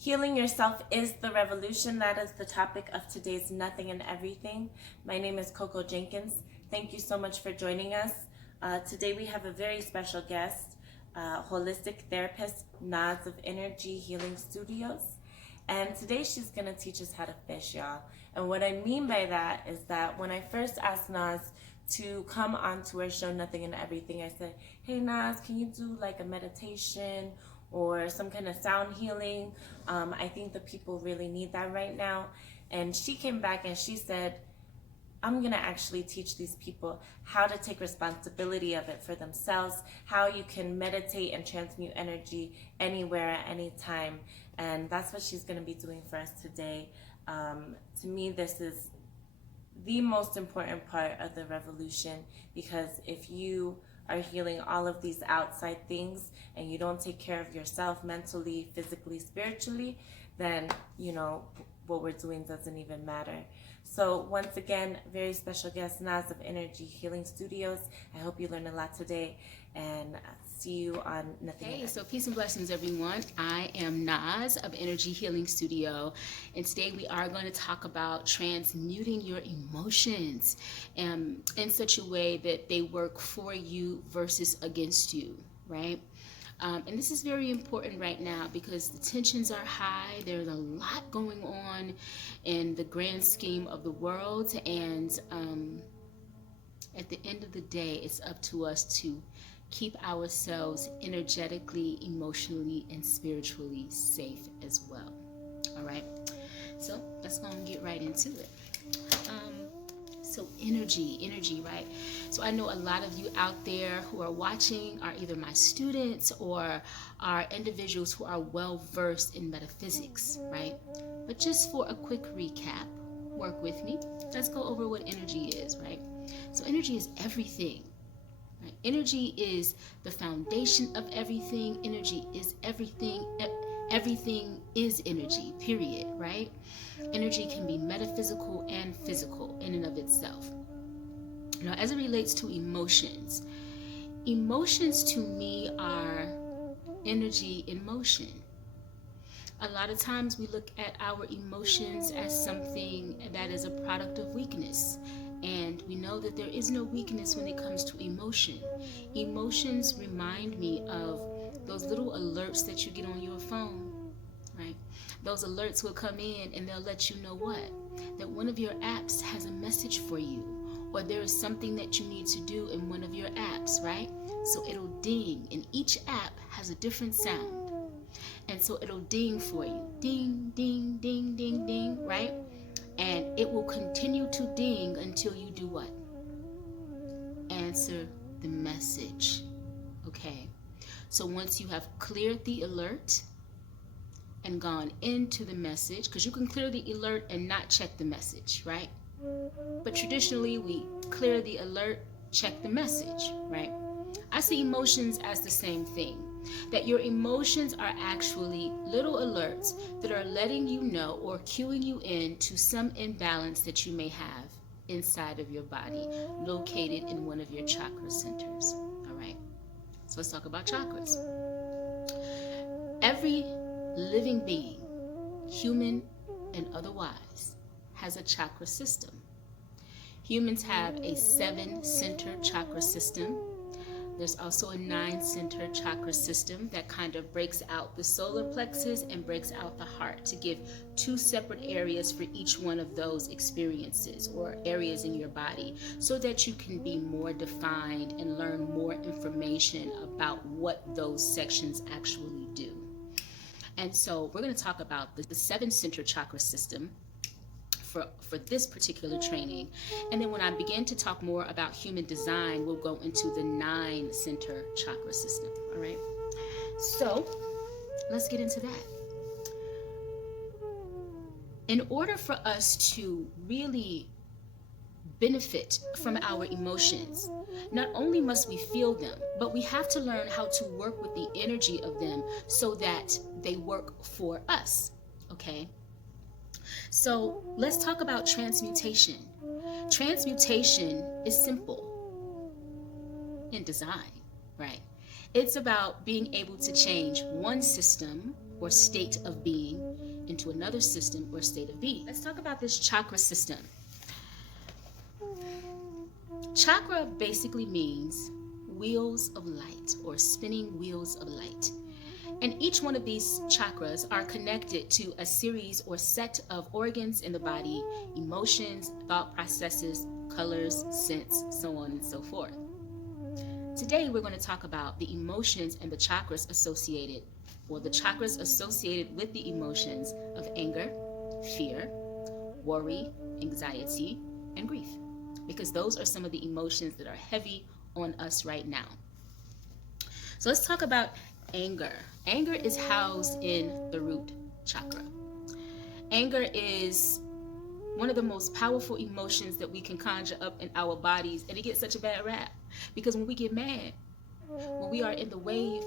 Healing yourself is the revolution. That is the topic of today's Nothing and Everything. My name is Coco Jenkins. Thank you so much for joining us. Today we have a very special guest, holistic therapist, Naz of Energy Healing Studios. And today she's going to teach us how to fish, y'all. And what I mean by that is that when I first asked Naz to come onto our show, Nothing and Everything, I said, hey Naz, can you do like a meditation or some kind of sound healing? I think the people really need that right now. And she came back and she said, I'm going to actually teach these people how to take responsibility of it for themselves, how you can meditate and transmute energy anywhere at any time. And that's what she's going to be doing for us today. To me, this is the most important part of the revolution, because if you are healing all of these outside things and you don't take care of yourself mentally, physically, spiritually, then what we're doing doesn't even matter. So once again, very special guest, Naz of Energy Healing Studios. I hope you learned a lot today, and see you on Nothing. Hey, so peace and blessings, everyone. I am Naz of Energy Healing Studio, and today we are going to talk about transmuting your emotions in such a way that they work for you versus against you, right? And this is very important right now because the tensions are high. There's a lot going on in the grand scheme of the world, and at the end of the day, it's up to us to keep ourselves energetically, emotionally, and spiritually safe as well. All right, so let's go and get right into it. So energy, right? So I know a lot of you out there who are watching are either my students or are individuals who are well versed in metaphysics, right? But just for a quick recap, work with me. Let's go over what energy is, right? So energy is everything. Right? Energy is the foundation of everything. Energy is everything. Everything is energy, period, right? Energy can be metaphysical and physical in and of itself. Now, as it relates to emotions, emotions to me are energy in motion. A lot of times we look at our emotions as something that is a product of weakness. And we know that there is no weakness when it comes to emotion. Emotions remind me of those little alerts that you get on your phone, right? Those alerts will come in and they'll let you know that one of your apps has a message for you, or there is something that you need to do in one of your apps, right? So it'll ding, and each app has a different sound. And so it'll ding for you. Ding, ding, ding, ding, ding, right? And it will continue to ding until you do what? Answer the message. Okay. So once you have cleared the alert and gone into the message, because you can clear the alert and not check the message, right? But traditionally we clear the alert, check the message, right? I see emotions as the same thing. That your emotions are actually little alerts that are letting you know or cueing you in to some imbalance that you may have inside of your body, located in one of your chakra centers. All right, so let's talk about chakras. Every living being, human and otherwise, has a chakra system. Humans have a 7-center chakra system. There's also a 9-center chakra system that kind of breaks out the solar plexus and breaks out the heart to give 2 separate areas for each one of those experiences or areas in your body, so that you can be more defined and learn more information about what those sections actually do. And so we're going to talk about the 7-center chakra system for this particular training. And then when I begin to talk more about human design, we'll go into the 9-center chakra system. All right. So let's get into that. In order for us to really benefit from our emotions, not only must we feel them, but we have to learn how to work with the energy of them so that they work for us. Okay. So let's talk about transmutation. Transmutation is simple in design, right? It's about being able to change one system or state of being into another system or state of being. Let's talk about this chakra system. Chakra basically means wheels of light or spinning wheels of light. And each one of these chakras are connected to a series or set of organs in the body, emotions, thought processes, colors, scents, so on and so forth. Today, we're going to talk about the emotions and the chakras associated, or the chakras associated with the emotions of anger, fear, worry, anxiety, and grief, because those are some of the emotions that are heavy on us right now. So let's talk about anger. Anger is housed in the root chakra. Anger is one of the most powerful emotions that we can conjure up in our bodies, and it gets such a bad rap because when we get mad, when we are in the wave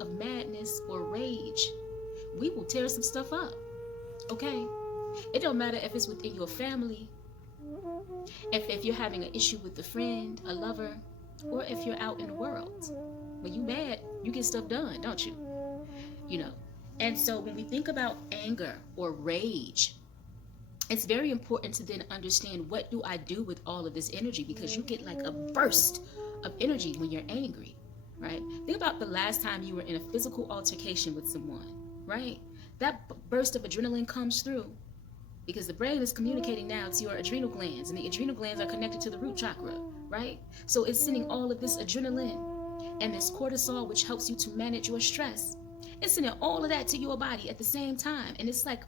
of madness or rage, we will tear some stuff up. Okay? It don't matter if it's within your family, if you're having an issue with a friend, a lover, or if you're out in the world. When you mad, you get stuff done, don't you? You know. And so when we think about anger or rage, it's very important to then understand, what do I do with all of this energy? Because you get like a burst of energy when you're angry, right? Think about the last time you were in a physical altercation with someone, right? That burst of adrenaline comes through because the brain is communicating now to your adrenal glands, and the adrenal glands are connected to the root chakra, right? So it's sending all of this adrenaline and this cortisol, which helps you to manage your stress. It's sending all of that to your body at the same time. And it's like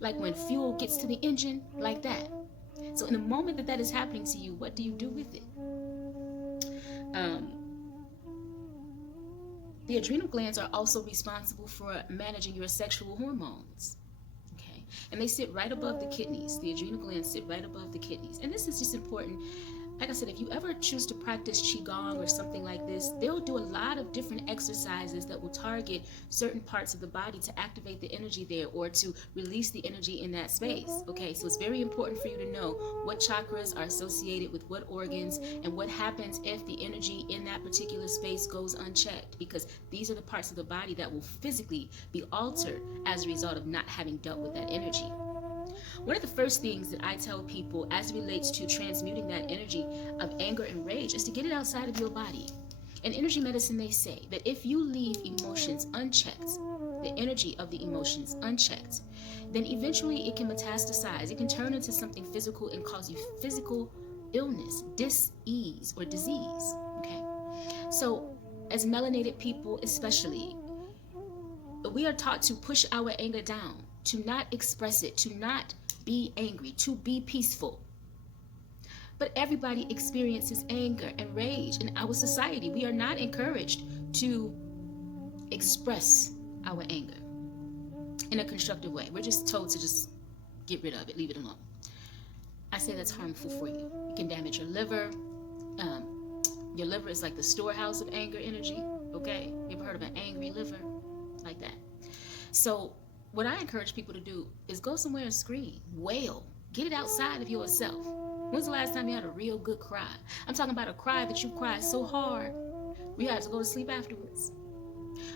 like when fuel gets to the engine, like that. So in the moment that that is happening to you, what do you do with it? The adrenal glands are also responsible for managing your sexual hormones. Okay, and they sit right above the kidneys. The adrenal glands sit right above the kidneys. And this is just important. Like I said, if you ever choose to practice Qigong or something like this, they'll do a lot of different exercises that will target certain parts of the body to activate the energy there or to release the energy in that space. Okay, so it's very important for you to know what chakras are associated with what organs and what happens if the energy in that particular space goes unchecked, because these are the parts of the body that will physically be altered as a result of not having dealt with that energy. One of the first things that I tell people as it relates to transmuting that energy of anger and rage is to get it outside of your body. In energy medicine, they say that if you leave emotions unchecked, the energy of the emotions unchecked, then eventually it can metastasize. It can turn into something physical and cause you physical illness, dis-ease, or disease. Okay? So as melanated people especially, we are taught to push our anger down, to not express it, to not be angry, to be peaceful. But everybody experiences anger and rage in our society. We are not encouraged to express our anger in a constructive way. We're just told to just get rid of it, leave it alone. I say that's harmful for you. It can damage your liver. Your liver is like the storehouse of anger energy. Okay? You ever heard of an angry liver? Like that. So what I encourage people to do is go somewhere and scream, wail, get it outside of yourself. When's the last time you had a real good cry? I'm talking about a cry that you cried so hard you had to go to sleep afterwards.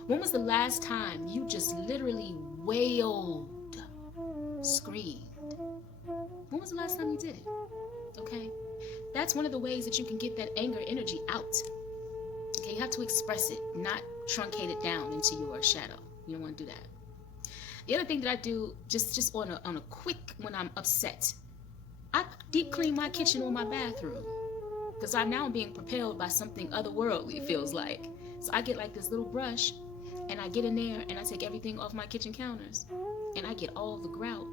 When was the last time you just literally wailed, screamed? When was the last time you did it? Okay? That's one of the ways that you can get that anger energy out. Okay, you have to express it, not truncate it down into your shadow. You don't want to do that. The other thing that I do, just on a quick, when I'm upset, I deep clean my kitchen or my bathroom, because I'm now being propelled by something otherworldly, it feels like. So I get like this little brush, and I get in there, and I take everything off my kitchen counters, and I get all the grout,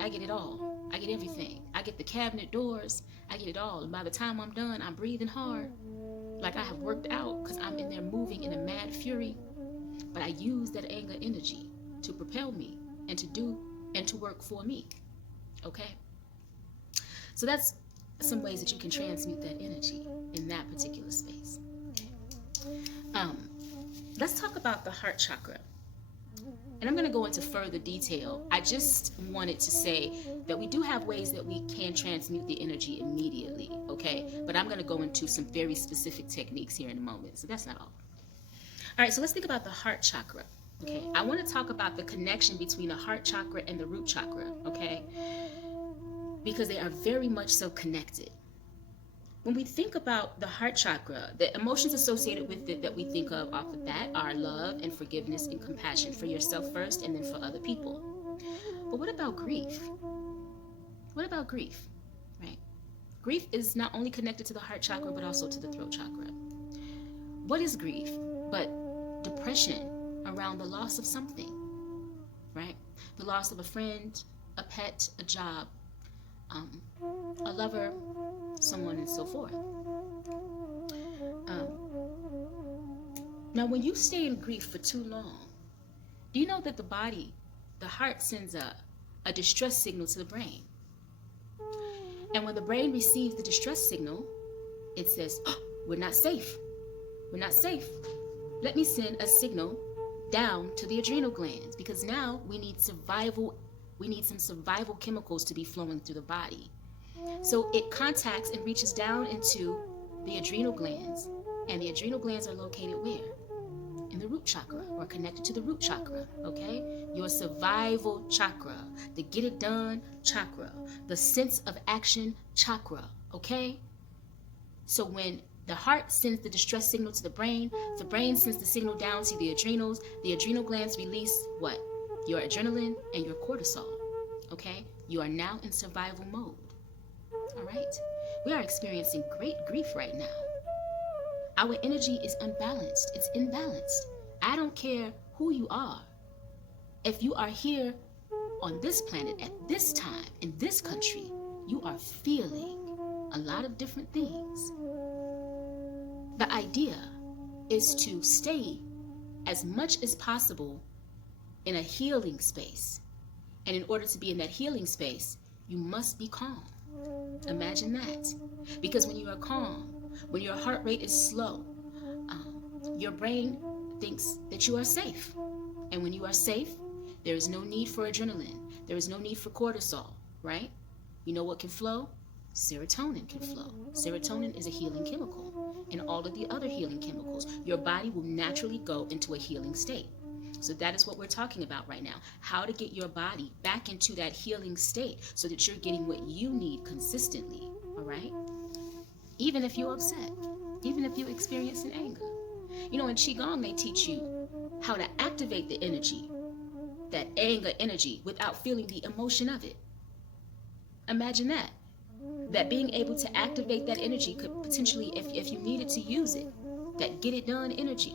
I get it all. I get everything. I get the cabinet doors, I get it all. And by the time I'm done, I'm breathing hard, like I have worked out, because I'm in there moving in a mad fury. But I use that anger energy to propel me and to do and to work for me. Okay? So that's some ways that you can transmute that energy in that particular space. Okay. Let's talk about the heart chakra. And I'm going to go into further detail. I just wanted to say that we do have ways that we can transmute the energy immediately, okay? But I'm going to go into some very specific techniques here in a moment. So that's not all. All right, so let's think about the heart chakra. Okay, I want to talk about the connection between the heart chakra and the root chakra, okay? Because they are very much so connected. When we think about the heart chakra, the emotions associated with it that we think of off the bat are love and forgiveness and compassion for yourself first and then for other people. But what about grief? What about grief, right? Grief is not only connected to the heart chakra, but also to the throat chakra. What is grief but depression around the loss of something, right? The loss of a friend, a pet, a job, a lover, someone, and so forth. Now, when you stay in grief for too long, do you know that the heart sends a distress signal to the brain? And when the brain receives the distress signal, it says, oh, we're not safe. We're not safe. Let me send a signal down to the adrenal glands, because now we need some survival chemicals to be flowing through the body. So it contacts and reaches down into the adrenal glands, and the adrenal glands are located where? In the root chakra, or connected to the root chakra, okay? Your survival chakra, the get it done chakra, the sense of action chakra, okay? So when the heart sends the distress signal to the brain sends the signal down to the adrenal glands release what? Your adrenaline and your cortisol, okay? You are now in survival mode, all right? We are experiencing great grief right now. Our energy is unbalanced. It's imbalanced. I don't care who you are. If you are here on this planet at this time, in this country, you are feeling a lot of different things. The idea is to stay as much as possible in a healing space. And in order to be in that healing space, you must be calm. Imagine that. Because when you are calm, when your heart rate is slow, your brain thinks that you are safe. And when you are safe, there is no need for adrenaline. There is no need for cortisol, right? You know what can flow? Serotonin can flow. Serotonin is a healing chemical. And all of the other healing chemicals, your body will naturally go into a healing state. So that is what we're talking about right now. How to get your body back into that healing state so that you're getting what you need consistently, all right? Even if you're upset, even if you're experiencing anger. You know, in Qigong, they teach you how to activate the energy, that anger energy, without feeling the emotion of it. Imagine that. That being able to activate that energy could potentially, if you needed to use it, that get it done energy,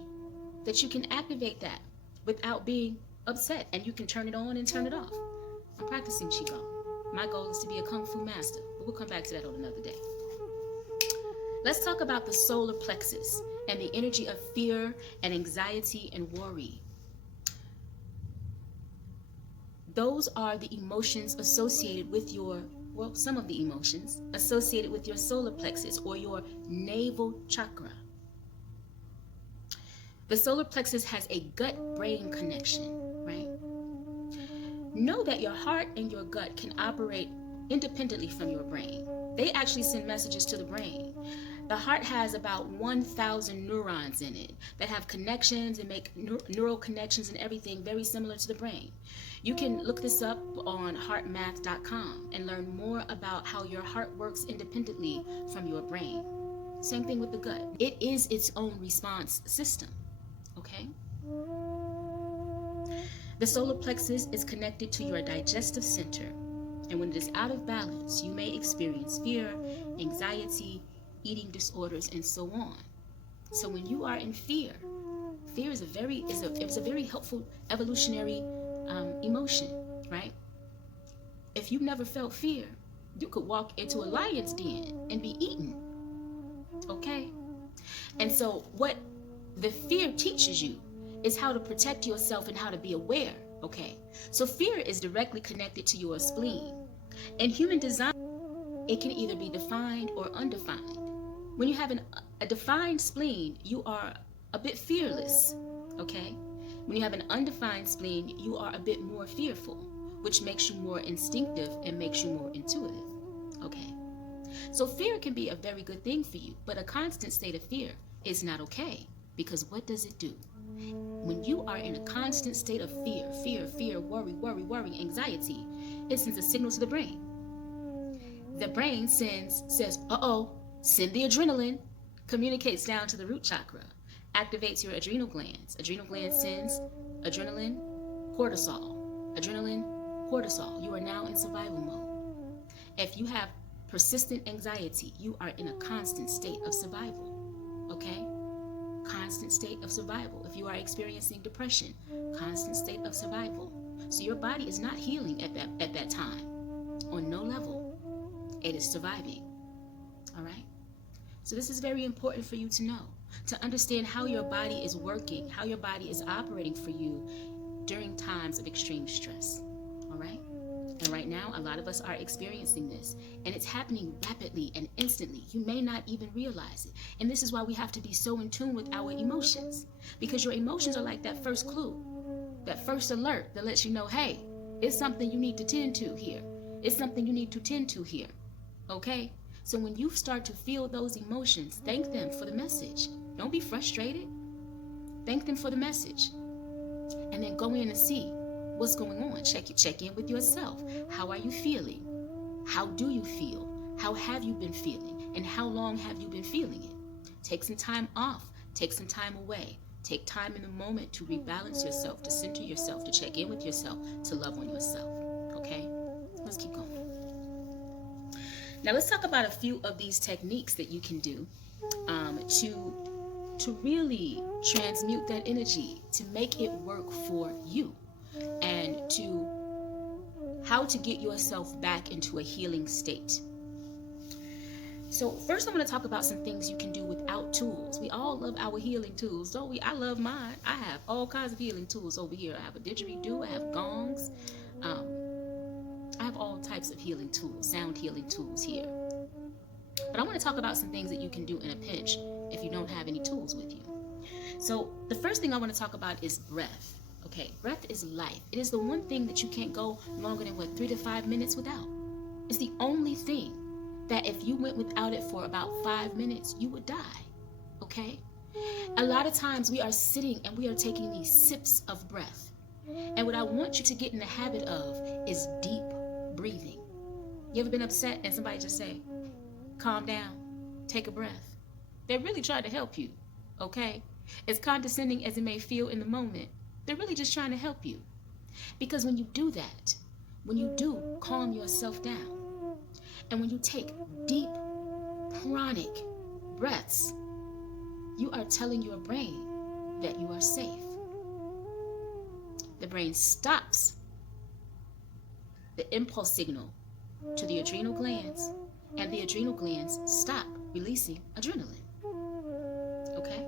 that you can activate that without being upset, and you can turn it on and turn it off. I'm practicing Qigong. My goal is to be a Kung Fu master, but we'll come back to that on another day. Let's talk about the solar plexus and the energy of fear and anxiety and worry. Those are the emotions associated with some of the emotions associated with your solar plexus or your navel chakra. The solar plexus has a gut-brain connection, right? Know that your heart and your gut can operate independently from your brain. They actually send messages to the brain. The heart has about 1,000 neurons in it that have connections and make neural connections and everything very similar to the brain. You can look this up on heartmath.com and learn more about how your heart works independently from your brain. Same thing with the gut. It is its own response system, okay? The solar plexus is connected to your digestive center, and when it is out of balance, you may experience fear, anxiety, eating disorders, and so on. So when you are in fear is a very helpful evolutionary emotion, right? If you've never felt fear, you could walk into a lion's den and be eaten, okay? And so what the fear teaches you is how to protect yourself and how to be aware, okay? So fear is directly connected to your spleen. In human design, it can either be defined or undefined. When you have a defined spleen, you are a bit fearless, okay? When you have an undefined spleen, you are a bit more fearful, which makes you more instinctive and makes you more intuitive, okay? So fear can be a very good thing for you, but a constant state of fear is not okay, because what does it do? When you are in a constant state of fear, worry, anxiety, it sends a signal to the brain. The brain says, send the adrenaline, communicates down to the root chakra, activates your adrenal glands. Adrenal glands sends adrenaline, cortisol. Adrenaline, cortisol. You are now in survival mode. If you have persistent anxiety, you are in a constant state of survival. Okay? Constant state of survival. If you are experiencing depression, constant state of survival. So your body is not healing at that time. On no level. It is surviving. All right? So this is very important for you to know. To understand how your body is working, how your body is operating for you during times of extreme stress. All right? And right now, a lot of us are experiencing this. And it's happening rapidly and instantly. You may not even realize it. And this is why we have to be so in tune with our emotions. Because your emotions are like that first clue, that first alert that lets you know, hey, it's something you need to tend to here. It's something you need to tend to here. Okay? So when you start to feel those emotions, thank them for the message. Don't be frustrated. Thank them for the message. And then go in and see what's going on. Check in with yourself. How are you feeling? How do you feel? How have you been feeling? And how long have you been feeling it? Take some time off. Take some time away. Take time in the moment to rebalance yourself, to center yourself, to check in with yourself, to love on yourself. Okay? Let's keep going. Now let's talk about a few of these techniques that you can do to really transmute that energy, to make it work for you, and to how to get yourself back into a healing state. So first I'm going to talk about some things you can do without tools. We all love our healing tools, don't we? I love mine. I have all kinds of healing tools over here. I have a didgeridoo, I have gongs, I have all types of healing tools, sound healing tools here. But I want to talk about some things that you can do in a pinch if you don't have any tools with you. So the first thing I want to talk about is breath. Okay, breath is life. It is the one thing that you can't go longer than 3 to 5 minutes without. It's the only thing that if you went without it for about 5 minutes, you would die. Okay? A lot of times we are sitting and we are taking these sips of breath. And what I want you to get in the habit of is deep breathing. You ever been upset and somebody just say, calm down, take a breath? They're really trying to help you, okay? As condescending as it may feel in the moment, they're really just trying to help you. Because when you do that, when you do calm yourself down, and when you take deep, chronic breaths, you are telling your brain that you are safe. The brain stops the impulse signal to the adrenal glands, and the adrenal glands stop releasing adrenaline. Okay?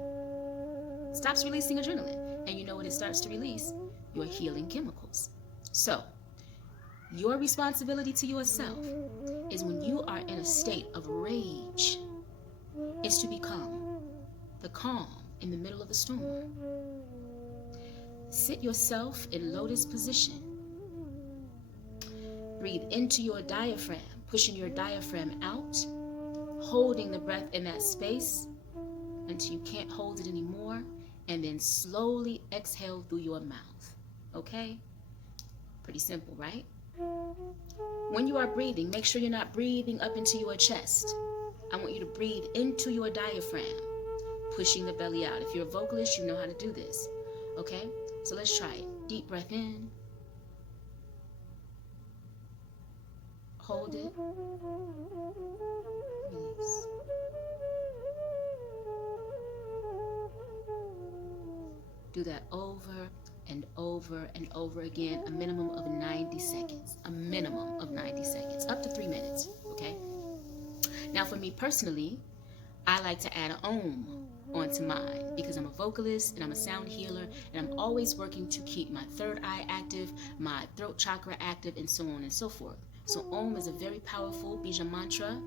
Stops releasing adrenaline. And you know what it starts to release? Your healing chemicals. So, your responsibility to yourself is when you are in a state of rage, is to become the calm in the middle of the storm. Sit yourself in lotus position. Breathe into your diaphragm, pushing your diaphragm out, holding the breath in that space until you can't hold it anymore, and then slowly exhale through your mouth. Okay? Pretty simple, right? When you are breathing, make sure you're not breathing up into your chest. I want you to breathe into your diaphragm, pushing the belly out. If you're a vocalist, you know how to do this. Okay? So let's try it. Deep breath in. Hold it. Release. Do that over and over and over again, a minimum of 90 seconds. A minimum of 90 seconds, up to 3 minutes, okay? Now for me personally, I like to add an om onto mine because I'm a vocalist and I'm a sound healer, and I'm always working to keep my third eye active, my throat chakra active, and so on and so forth. So om is a very powerful bija mantra.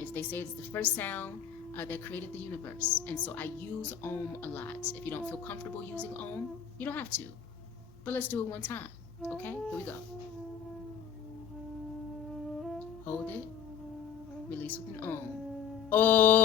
As they say, it's the first sound that created the universe. And so I use om a lot. If you don't feel comfortable using om, you don't have to. But let's do it one time. Okay? Here we go. Hold it. Release with an om. Oh.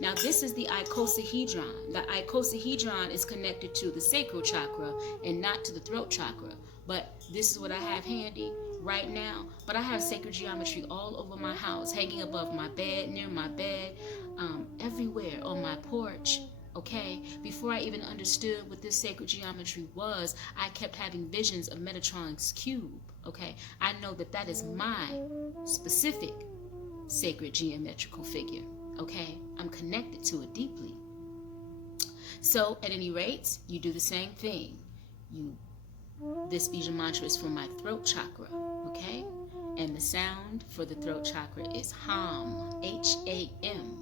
Now this is the icosahedron. The icosahedron is connected to the sacral chakra and not to the throat chakra. But this is what I have handy right now. But I have sacred geometry all over my house, hanging above my bed, near my bed, everywhere, on my porch. Okay, before I even understood what this sacred geometry was, I kept having visions of Metatron's cube. Okay, I know that that is my specific sacred geometrical figure. Okay, I'm connected to it deeply. So at any rate, you do the same thing. This bija mantra is for my throat chakra. Okay, and the sound for the throat chakra is Ham, H-A-M.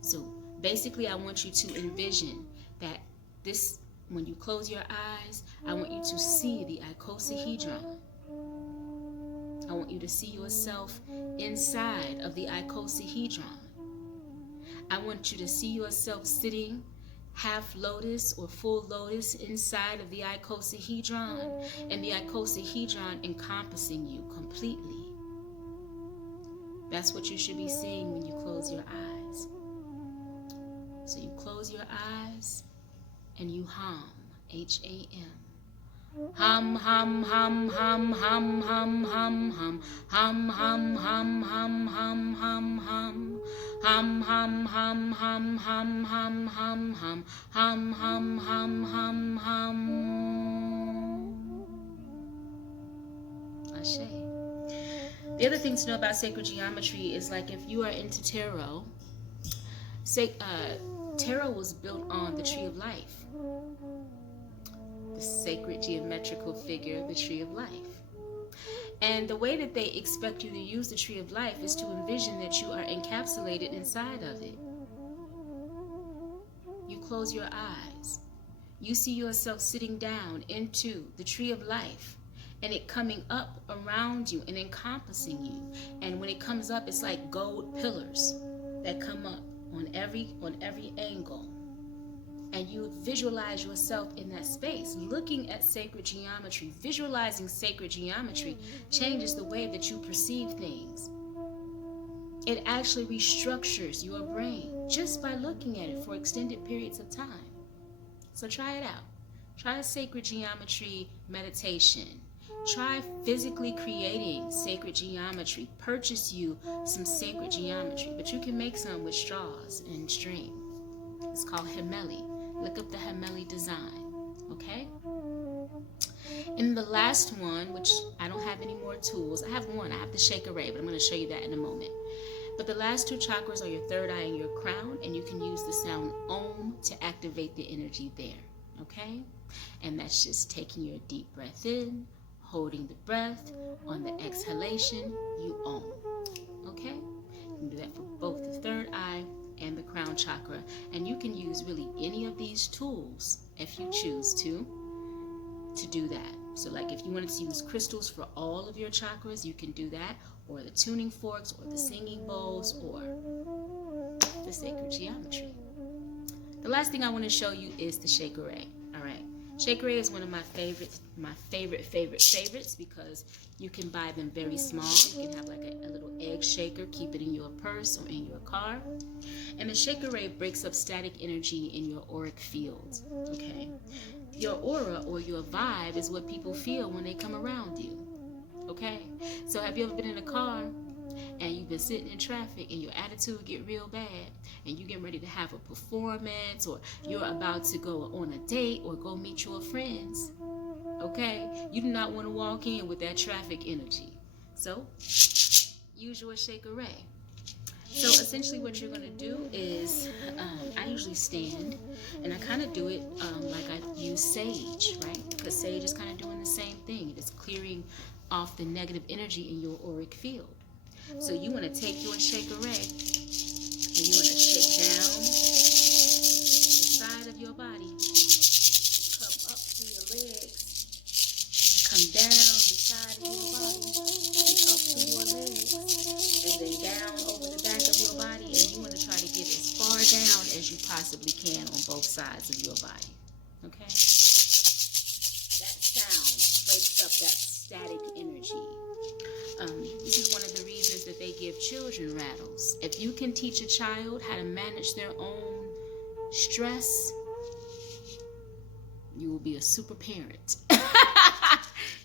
So basically, I want you to envision that this, when you close your eyes, I want you to see the icosahedron. I want you to see yourself inside of the icosahedron. I want you to see yourself sitting half lotus or full lotus inside of the icosahedron, and the icosahedron encompassing you completely. That's what you should be seeing when you close your eyes. So you close your eyes and you hum, H-A-M. Hum, hum, hum, hum, hum, hum, hum, hum, hum, hum, hum, hum, hum, hum, hum. Hum, hum, hum, hum, hum, hum, hum, hum, hum, hum, hum, hum, hum. Ashe. The other thing to know about sacred geometry is, like, if you are into tarot, tarot was built on the tree of life. The sacred geometrical figure, the tree of life. And the way that they expect you to use the tree of life is to envision that you are encapsulated inside of it. You close your eyes. You see yourself sitting down into the tree of life, and it coming up around you and encompassing you. And when it comes up, it's like gold pillars that come up on every angle. And you visualize yourself in that space, looking at sacred geometry. Visualizing sacred geometry changes the way that you perceive things. It actually restructures your brain just by looking at it for extended periods of time. So try it out. Try a sacred geometry meditation. Try physically creating sacred geometry. Purchase you some sacred geometry, but you can make some with straws and string. It's called Hemeli. Look up the Hemeli design, okay? And the last one, which I don't have any more tools. I have one. I have the Chakra, but I'm going to show you that in a moment. But the last two chakras are your third eye and your crown, and you can use the sound Om to activate the energy there, okay? And that's just taking your deep breath in, holding the breath. On the exhalation, you Om, okay? You can do that for both the third eye and the crown chakra. And you can use really any of these tools if you choose to do that. So like if you wanted to use crystals for all of your chakras, you can do that, or the tuning forks, or the singing bowls, or the sacred geometry. The last thing I want to show you is the Chakra. All right, Chakra is one of my favorites, because you can buy them very small. You can have like a little egg shaker, keep it in your purse or in your car. And the Chakra breaks up static energy in your auric field, okay? Your aura or your vibe is what people feel when they come around you, okay? So have you ever been in a car and you've been sitting in traffic and your attitude get real bad and you get ready to have a performance, or you're about to go on a date or go meet your friends, okay? You do not want to walk in with that traffic energy. So use your Chakra. So essentially what you're going to do is, I usually stand, and I kind of do it like I use sage, right? Because sage is kind of doing the same thing. It is clearing off the negative energy in your auric field. So you want to take your Chakra and you want to shake down the side of your body, come up through your legs, come down the side of your body, and up through your legs, and then down over the back of your body, and you want to try to get as far down as you possibly can on both sides of your body, okay? That sound breaks up that static energy. This is one of the reasons that they they give children rattles. If you can teach a child how to manage their own stress, you will be a super parent.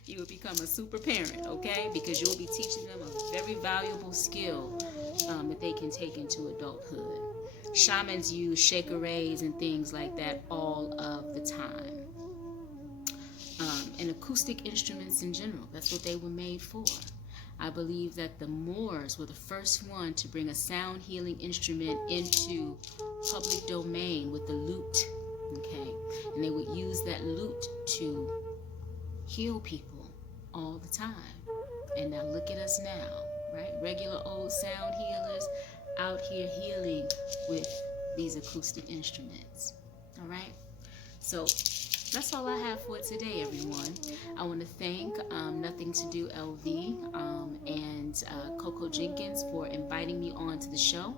You will become a super parent, okay? Because you'll be teaching them a very valuable skill that they can take into adulthood. Shamans use shakeres and things like that all of the time. And acoustic instruments in general, that's what they were made for. I believe that the Moors were the first one to bring a sound healing instrument into public domain with the lute, okay? And they would use that lute to heal people all the time. And now look at us now, right? Regular old sound healers out here healing with these acoustic instruments. All right, so that's all I have for today, everyone. I want to thank Nothing to Do LV and Coco Jenkins for inviting me on to the show.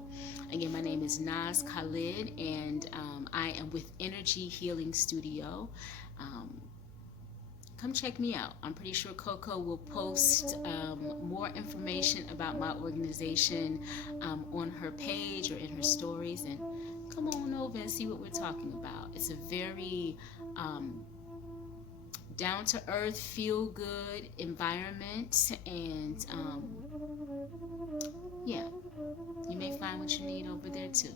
Again, my name is Naz Khalid, and I am with Energy Healing Studio. Come check me out. I'm pretty sure Coco will post more information about my organization on her page or in her stories, and come on over and see what we're talking about. It's a very down-to-earth, feel-good environment, and yeah, you may find what you need over there too.